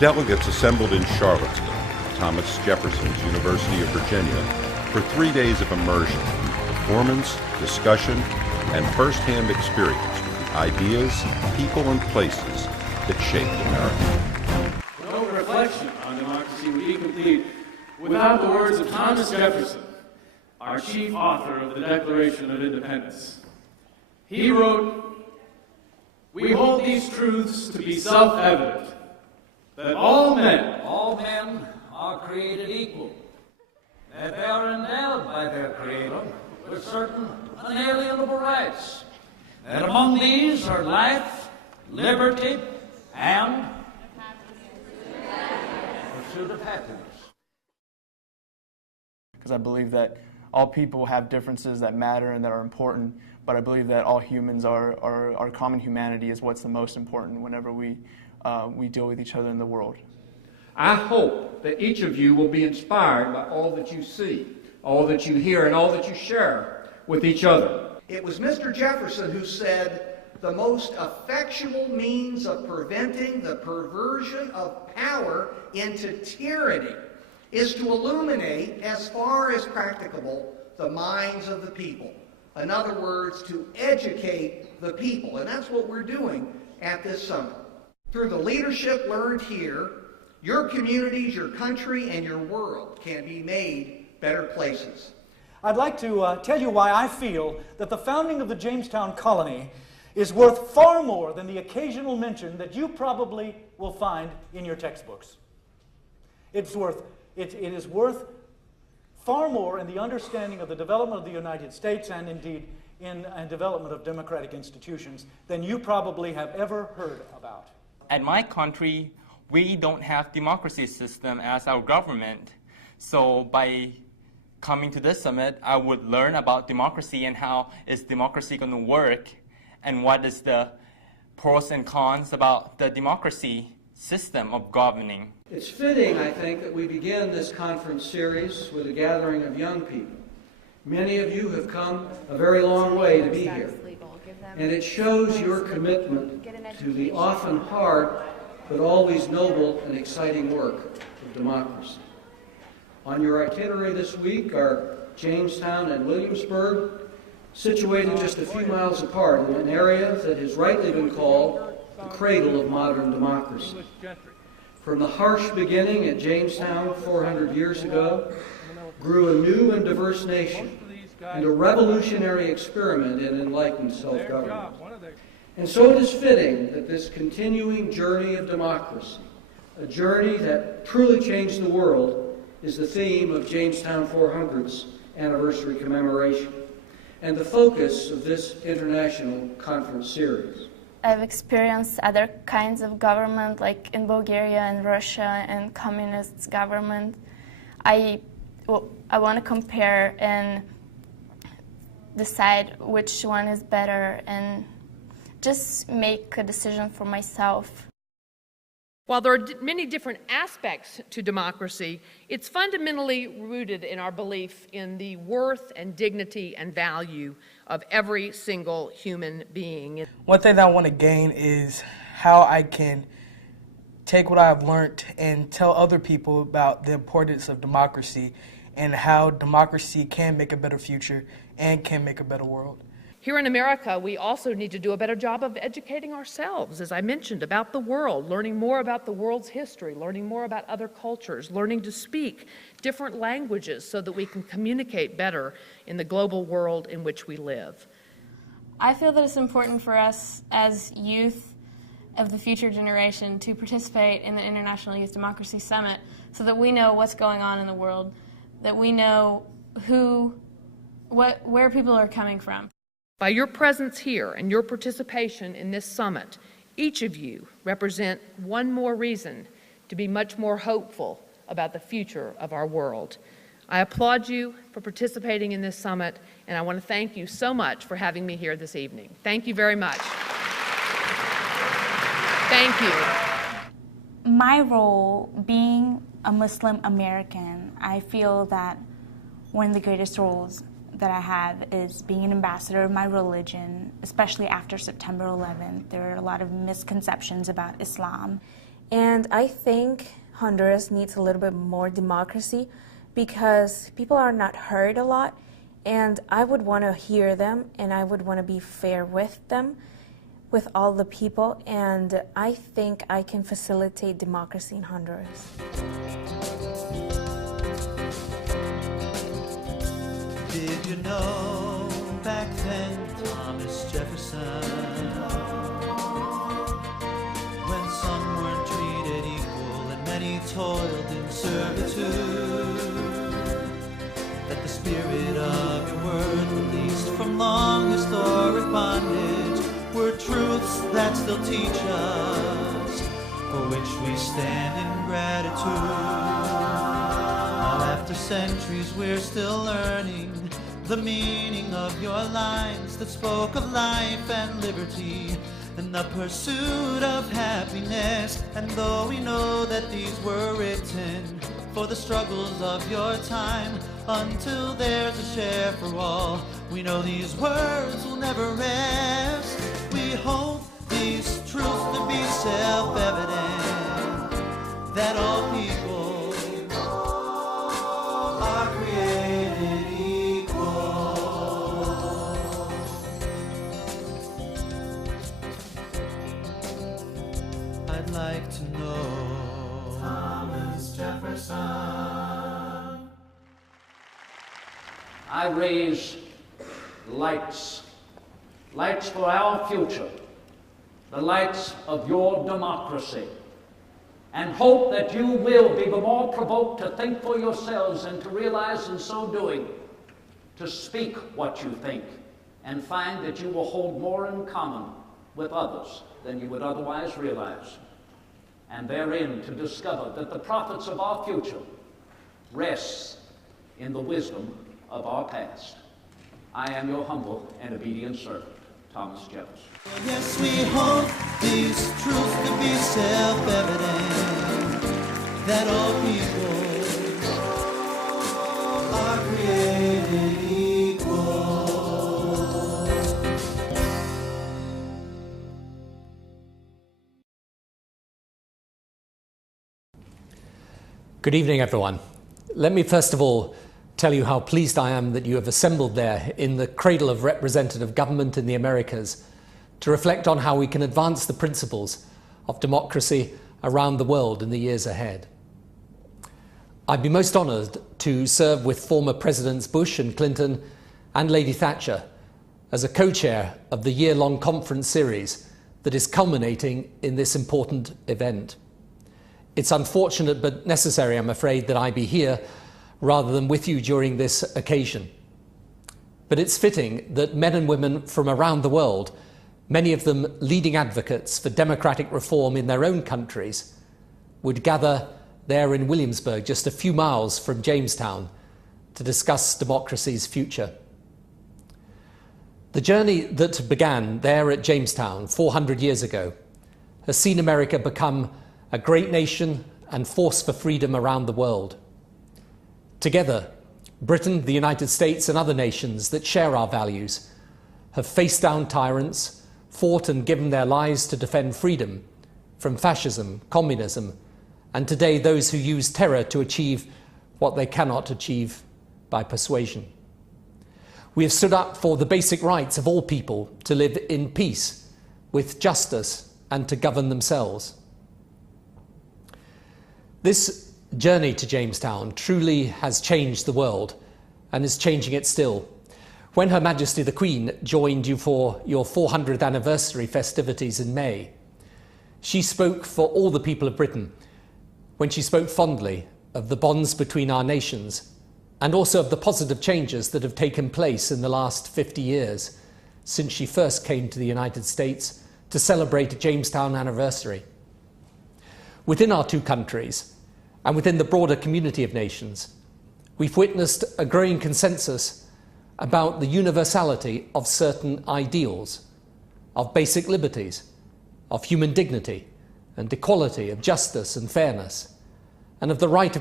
delegates assembled in Charlottesville, Thomas Jefferson's University of Virginia, for 3 days of immersion, performance, discussion, and first-hand experience with the ideas, people, and places that shaped America. No reflection on democracy would be complete without the words of Thomas Jefferson, our chief author of the Declaration of Independence. He wrote, "We hold these truths to be self-evident, that all men are created equal, that they are endowed by their Creator with certain unalienable rights, that among these are life, liberty, and pursuit of happiness." Because I believe that all people have differences that matter and that are important, but I believe that all humans our common humanity is what's the most important whenever we deal with each other in the world. I hope that each of you will be inspired by all that you see, all that you hear, and all that you share with each other. It was Mr. Jefferson who said, "The most effectual means of preventing the perversion of power into tyranny is to illuminate, as far as practicable, the minds of the people." In other words, to educate the people. And that's what we're doing at this summit. Through the leadership learned here, your communities, your country, and your world can be made better places. I'd like to tell you why I feel that the founding of the Jamestown colony is worth far more than the occasional mention that you probably will find in your textbooks. It is worth far more in the understanding of the development of the United States and indeed in development of democratic institutions than you probably have ever heard about. At my country, we don't have democracy system as our government. So by coming to this summit, I would learn about democracy and how is democracy going to work and what is the pros and cons about the democracy system of governing. It's fitting, I think, that we begin this conference series with a gathering of young people. Many of you have come a very long way to be here, and it shows your commitment to the often hard but always noble and exciting work of democracy. On your itinerary this week are Jamestown and Williamsburg, situated just a few miles apart in an area that has rightly been called the cradle of modern democracy. From the harsh beginning at Jamestown 400 years ago, grew a new and diverse nation and a revolutionary experiment in enlightened self-government. And so it is fitting that this continuing journey of democracy, a journey that truly changed the world, is the theme of Jamestown 400th Anniversary Commemoration and the focus of this international conference series. I've experienced other kinds of government, like in Bulgaria and Russia and communist government. I want to compare and decide which one is better and just make a decision for myself. While there are many different aspects to democracy, it's fundamentally rooted in our belief in the worth and dignity and value of every single human being. One thing that I want to gain is how I can take what I've learned and tell other people about the importance of democracy and how democracy can make a better future and can make a better world. Here in America, we also need to do a better job of educating ourselves, as I mentioned, about the world, learning more about the world's history, learning more about other cultures, learning to speak different languages so that we can communicate better in the global world in which we live. I feel that it's important for us as youth of the future generation to participate in the International Youth Democracy Summit so that we know what's going on in the world, that we know where people are coming from. By your presence here and your participation in this summit, each of you represent one more reason to be much more hopeful about the future of our world. I applaud you for participating in this summit, and I want to thank you so much for having me here this evening. Thank you very much. Thank you. My role, being a Muslim American, I feel that one of the greatest roles that I have is being an ambassador of my religion, especially after September 11th. There are a lot of misconceptions about Islam, And I think Honduras needs a little bit more democracy because people are not heard a lot, and I would want to hear them, and I would want to be fair with them, with all the people, and I think I can facilitate democracy in Honduras. Did you know back then Thomas Jefferson, when some weren't treated equal and many toiled in servitude, that the spirit of your word, released from long historic bondage, were truths that still teach us, for which we stand in gratitude. Now after centuries we're still learning the meaning of your lines that spoke of life and liberty and the pursuit of happiness. And though we know that these were written for the struggles of your time, until there's a share for all, we know these words will never rest. We hold these truths to be self-evident, that all people are created equal. I'd like to know Thomas Jefferson. I raise lights for our future, the lights of your democracy, and hope that you will be the more provoked to think for yourselves and to realize in so doing, to speak what you think, and find that you will hold more in common with others than you would otherwise realize, and therein to discover that the profits of our future rests in the wisdom of our past. I am your humble and obedient servant, Thomas Jefferson. Yes, we hold these truths to be self-evident, that all people are created equal. Good evening, everyone. Let me first of all tell you how pleased I am that you have assembled there in the cradle of representative government in the Americas to reflect on how we can advance the principles of democracy around the world in the years ahead. I'd be most honoured to serve with former Presidents Bush and Clinton and Lady Thatcher as a co-chair of the year-long conference series that is culminating in this important event. It's unfortunate but necessary, I'm afraid, that I be here rather than with you during this occasion. But it's fitting that men and women from around the world, many of them leading advocates for democratic reform in their own countries, would gather there in Williamsburg, just a few miles from Jamestown, to discuss democracy's future. The journey that began there at Jamestown 400 years ago has seen America become a great nation and force for freedom around the world. Together, Britain, the United States, and other nations that share our values have faced down tyrants, fought and given their lives to defend freedom from fascism, communism, and today those who use terror to achieve what they cannot achieve by persuasion. We have stood up for the basic rights of all people to live in peace, with justice, and to govern themselves. This journey to Jamestown truly has changed the world and is changing it still. When Her Majesty the Queen joined you for your 400th anniversary festivities in May, she spoke for all the people of Britain when she spoke fondly of the bonds between our nations and also of the positive changes that have taken place in the last 50 years since she first came to the United States to celebrate a Jamestown anniversary. Within our two countries, and within the broader community of nations, we've witnessed a growing consensus about the universality of certain ideals, of basic liberties, of human dignity and equality, of justice and fairness, and of the right of